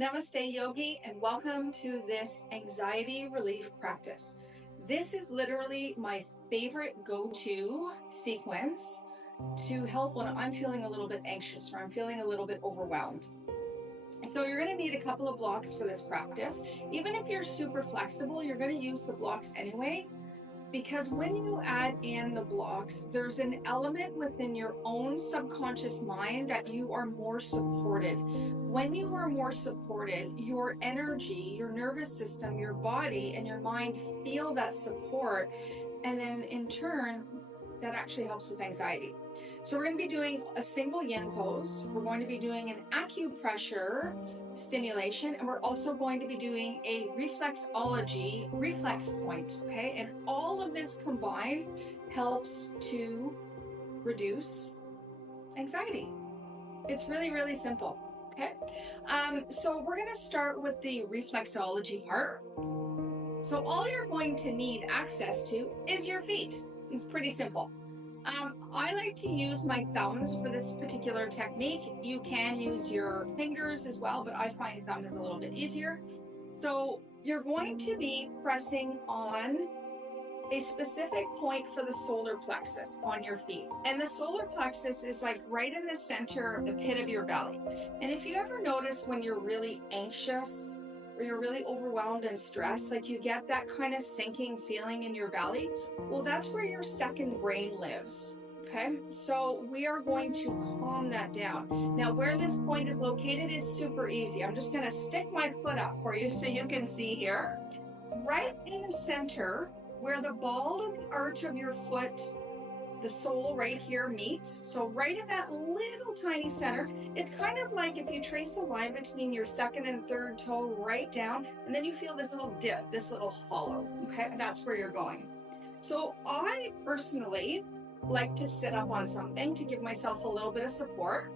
Namaste, Yogi, and welcome to this anxiety relief practice. This is literally my favorite go-to sequence to help when I'm feeling a little bit anxious or I'm feeling a little bit overwhelmed. So you're going to need a couple of blocks for this practice. Even if you're super flexible, you're going to use the blocks anyway, because when you add in the blocks, there's an element within your own subconscious mind that you are more supported. When you are more supported, your energy, your nervous system, your body, and your mind feel that support. And then in turn, that actually helps with anxiety. So we're going to be doing a single yin pose. We're going to be doing an acupressure stimulation, and we're also going to be doing a reflexology reflex point, okay? And all of this combined helps to reduce anxiety. It's really, really simple, okay? So we're gonna start with the reflexology part. So all you're going to need access to is your feet. It's pretty simple. I like to use my thumbs for this particular technique. You can use your fingers as well, but I find thumb is a little bit easier. So you're going to be pressing on a specific point for the solar plexus on your feet. And the solar plexus is like right in the center of the pit of your belly. And if you ever notice when you're really anxious or you're really overwhelmed and stressed, like you get that kind of sinking feeling in your belly, well, that's where your second brain lives. Okay, so we are going to calm that down. Now, where this point is located is super easy. I'm just going to stick my foot up for you so you can see here. Right in the center, where the ball of the arch of your foot, the sole right here meets. So right in that little tiny center, it's kind of like if you trace a line between your second and third toe right down, and then you feel this little dip, this little hollow, okay? That's where you're going. So I personally like to sit up on something to give myself a little bit of support.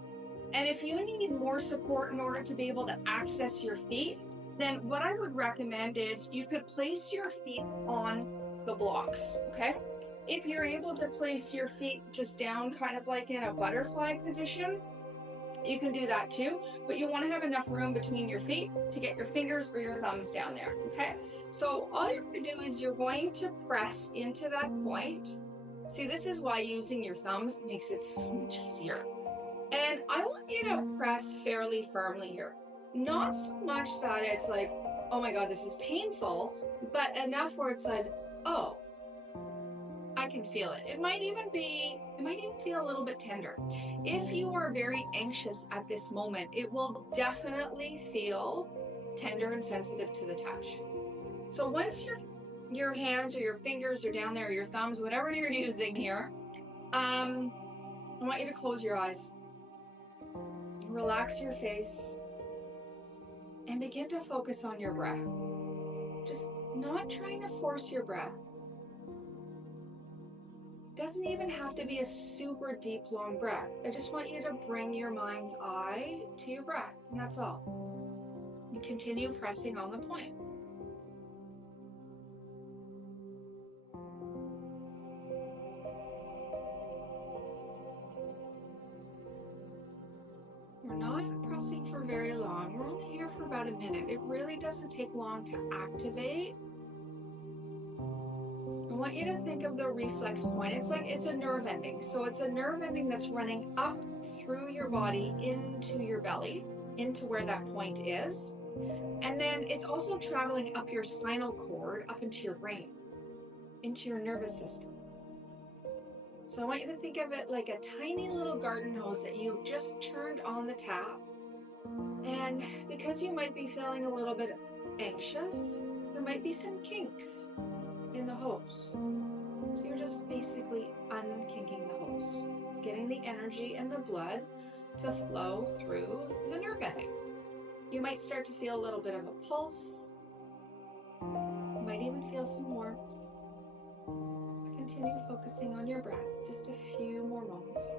And if you need more support in order to be able to access your feet, then what I would recommend is you could place your feet on the blocks, okay? If you're able to place your feet just down kind of like in a butterfly position, you can do that too, but you want to have enough room between your feet to get your fingers or your thumbs down there, okay? So all you're going to do is you're going to press into that point. See, this is why using your thumbs makes it so much easier. And I want you to press fairly firmly here. Not so much that it's like, oh my God, this is painful, but enough where it's like, oh, I can feel it. It might even feel a little bit tender. If you are very anxious at this moment, it will definitely feel tender and sensitive to the touch. So once your hands or your fingers are down there, or your thumbs, whatever you're using here, I want you to close your eyes. Relax your face and begin to focus on your breath. Just not trying to force your breath. Doesn't even have to be a super deep, long breath. I just want you to bring your mind's eye to your breath, and that's all. You continue pressing on the point. We're not pressing for very long. We're only here for about a minute. It really doesn't take long to activate. I want you to think of the reflex point. It's like it's a nerve ending. So it's a nerve ending that's running up through your body into your belly, into where that point is. And then it's also traveling up your spinal cord, up into your brain, into your nervous system. So I want you to think of it like a tiny little garden hose that you've just turned on the tap. And because you might be feeling a little bit anxious, there might be some kinks in the hose. So you're just basically unkinking the hose, getting the energy and the blood to flow through the nerve ending. You might start to feel a little bit of a pulse. You might even feel some warmth. Continue focusing on your breath, just a few more moments.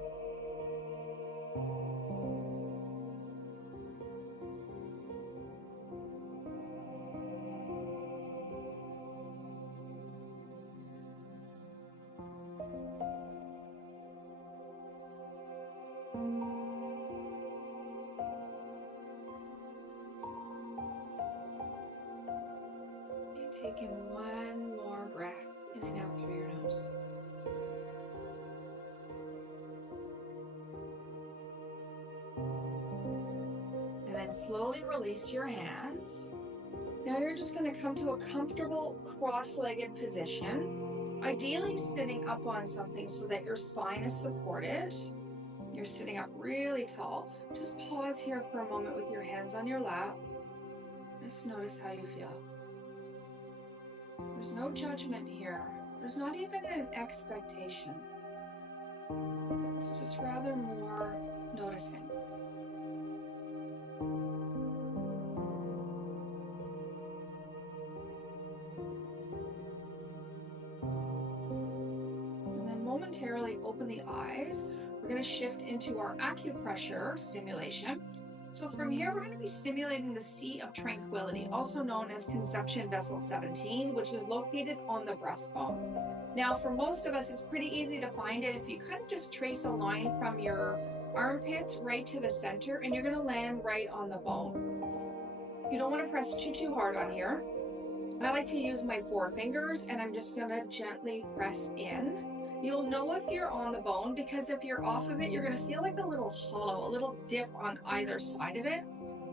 Take in one more breath in and out through your nose. And then slowly release your hands. Now you're just going to come to a comfortable cross-legged position, ideally sitting up on something so that your spine is supported. You're sitting up really tall. Just pause here for a moment with your hands on your lap. Just notice how you feel. There's no judgment here. There's not even an expectation. It's just rather more noticing. And then momentarily open the eyes. We're going to shift into our acupressure stimulation. So from here, we're going to be stimulating the seat of tranquility, also known as conception vessel 17, which is located on the breastbone. Now, for most of us, it's pretty easy to find it if you kind of just trace a line from your armpits right to the center, and you're going to land right on the bone. You don't want to press too hard on here. I like to use my 4 fingers, and I'm just going to gently press in. You'll know if you're on the bone because if you're off of it, you're going to feel like a little hollow, a little dip on either side of it.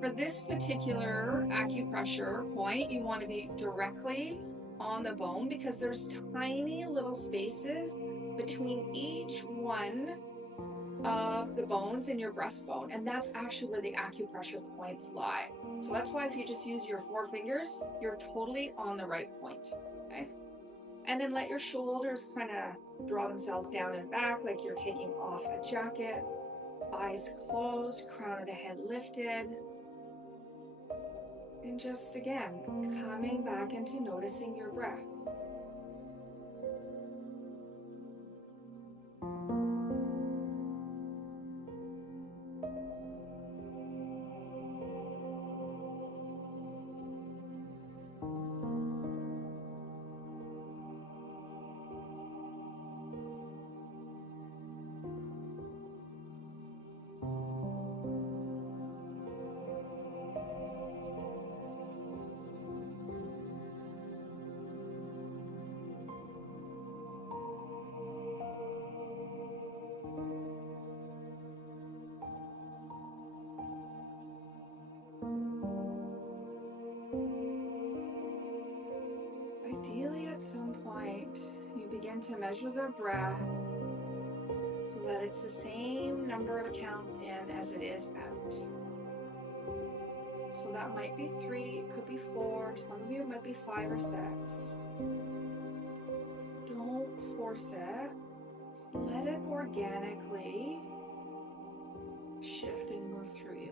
For this particular acupressure point, you want to be directly on the bone because there's tiny little spaces between each one of the bones in your breastbone, and that's actually where the acupressure points lie. So that's why if you just use your 4 fingers, you're totally on the right point. Okay? And then let your shoulders kind of draw themselves down and back like you're taking off a jacket. Eyes closed, crown of the head lifted. And just again, coming back into noticing your breath. Ideally, at some point, you begin to measure the breath so that it's the same number of counts in as it is out. So that might be 3, it could be 4, some of you it might be 5 or 6. Don't force it. Just let it organically shift and move through you.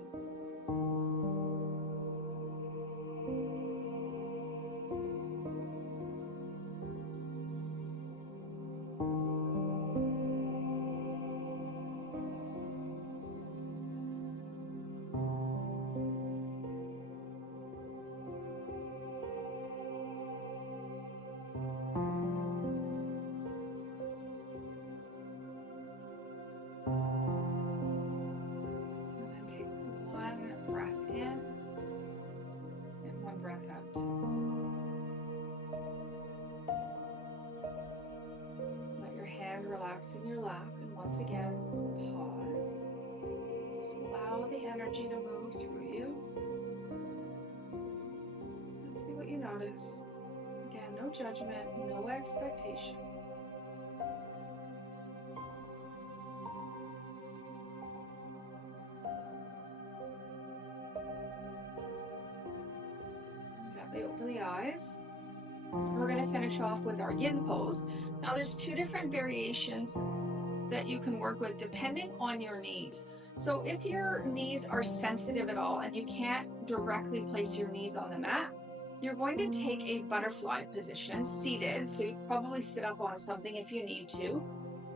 Relax in your lap, and once again, pause. Just allow the energy to move through you. Let's see what you notice. Again, no judgment, no expectation. Gently open the eyes. We're going to finish off with our yin pose. Now there's 2 different variations that you can work with depending on your knees. So if your knees are sensitive at all and you can't directly place your knees on the mat, you're going to take a butterfly position seated. So you probably sit up on something if you need to.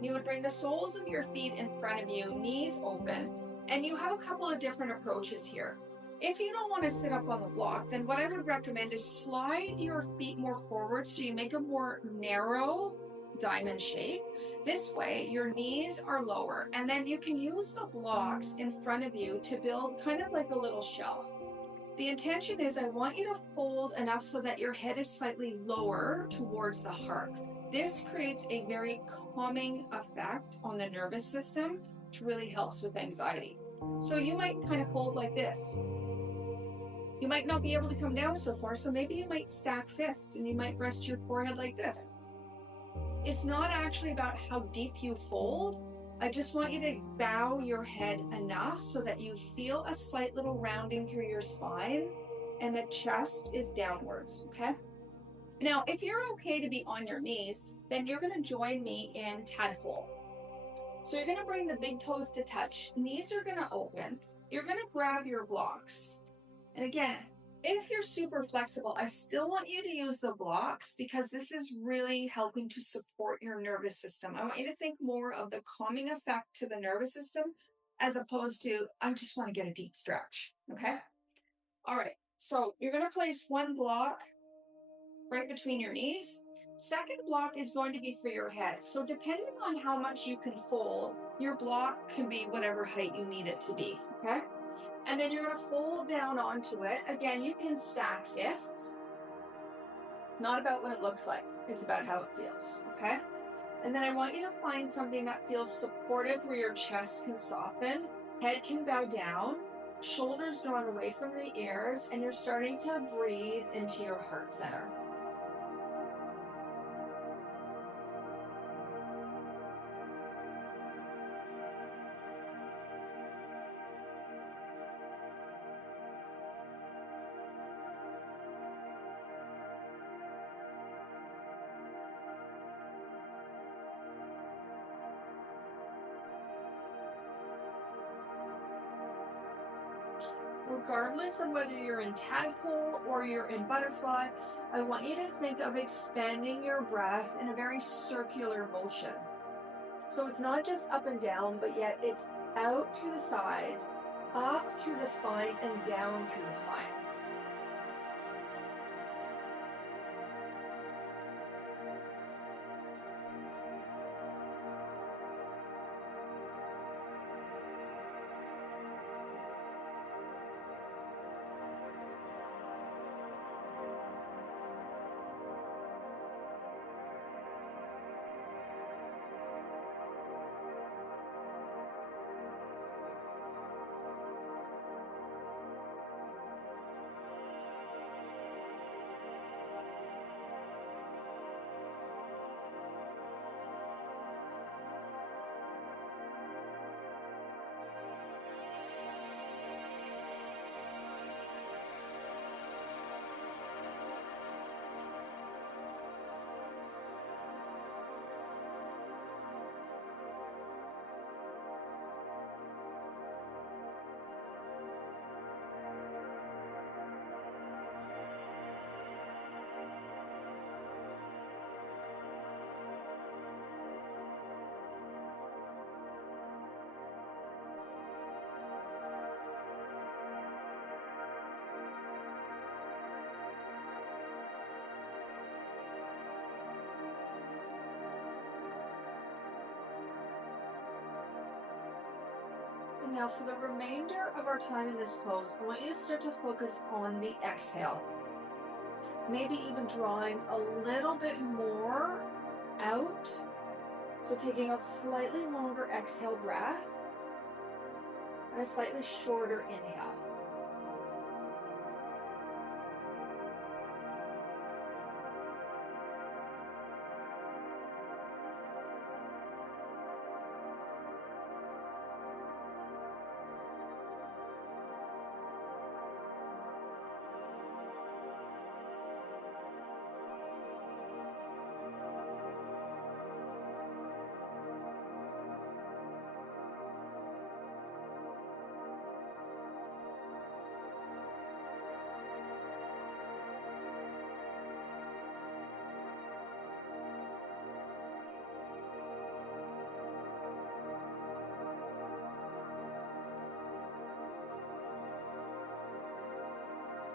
You would bring the soles of your feet in front of you, knees open, and you have a couple of different approaches here. If you don't want to sit up on the block, then what I would recommend is slide your feet more forward so you make a more narrow diamond shape. This way, your knees are lower, and then you can use the blocks in front of you to build kind of like a little shelf. The intention is I want you to fold enough so that your head is slightly lower towards the heart. This creates a very calming effect on the nervous system, which really helps with anxiety. So you might kind of fold like this. You might not be able to come down so far, so maybe you might stack fists and you might rest your forehead like this. It's not actually about how deep you fold. I just want you to bow your head enough so that you feel a slight little rounding through your spine and the chest is downwards, okay? Now, if you're okay to be on your knees, then you're gonna join me in tadpole. So you're gonna bring the big toes to touch, knees are gonna open, you're gonna grab your blocks. And again, if you're super flexible, I still want you to use the blocks because this is really helping to support your nervous system. I want you to think more of the calming effect to the nervous system as opposed to, I just want to get a deep stretch. Okay. All right. So you're going to place one block right between your knees. Second block is going to be for your head. So depending on how much you can fold, your block can be whatever height you need it to be. Okay. And then you're going to fold down onto it. Again, you can stack fists. It's not about what it looks like. It's about how it feels, okay? And then I want you to find something that feels supportive where your chest can soften, head can bow down, shoulders drawn away from the ears, and you're starting to breathe into your heart center. Regardless of whether you're in tadpole or you're in butterfly, I want you to think of expanding your breath in a very circular motion. So it's not just up and down, but yet it's out through the sides, up through the spine, and down through the spine. And now for the remainder of our time in this pose, I want you to start to focus on the exhale. Maybe even drawing a little bit more out. So taking a slightly longer exhale breath and a slightly shorter inhale.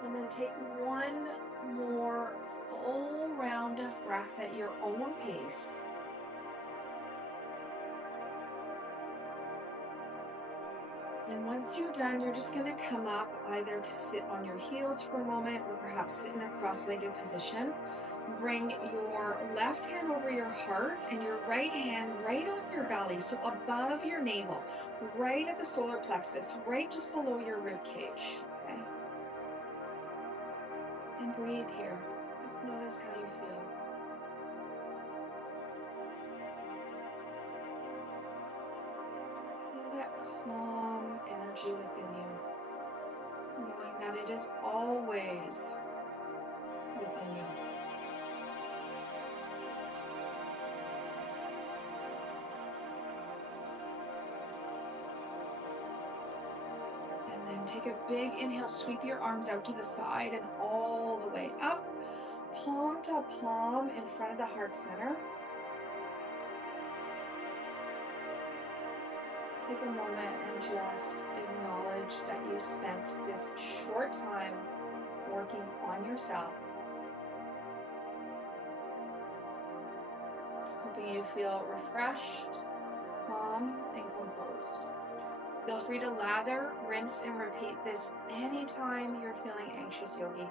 And then take one more full round of breath at your own pace. And once you're done, you're just going to come up either to sit on your heels for a moment or perhaps sit in a cross-legged position. Bring your left hand over your heart and your right hand right on your belly, so above your navel, right at the solar plexus, right just below your rib cage. Okay. And breathe here. Just notice how you feel. Feel that calm energy within you, knowing that it is always within you. And then take a big inhale, sweep your arms out to the side and all the way up, palm to palm in front of the heart center. Take a moment and just acknowledge that you spent this short time working on yourself. Hoping you feel refreshed, calm, and composed. Feel free to lather, rinse, and repeat this anytime you're feeling anxious, yogi.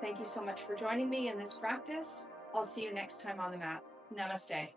Thank you so much for joining me in this practice. I'll see you next time on the mat. Namaste.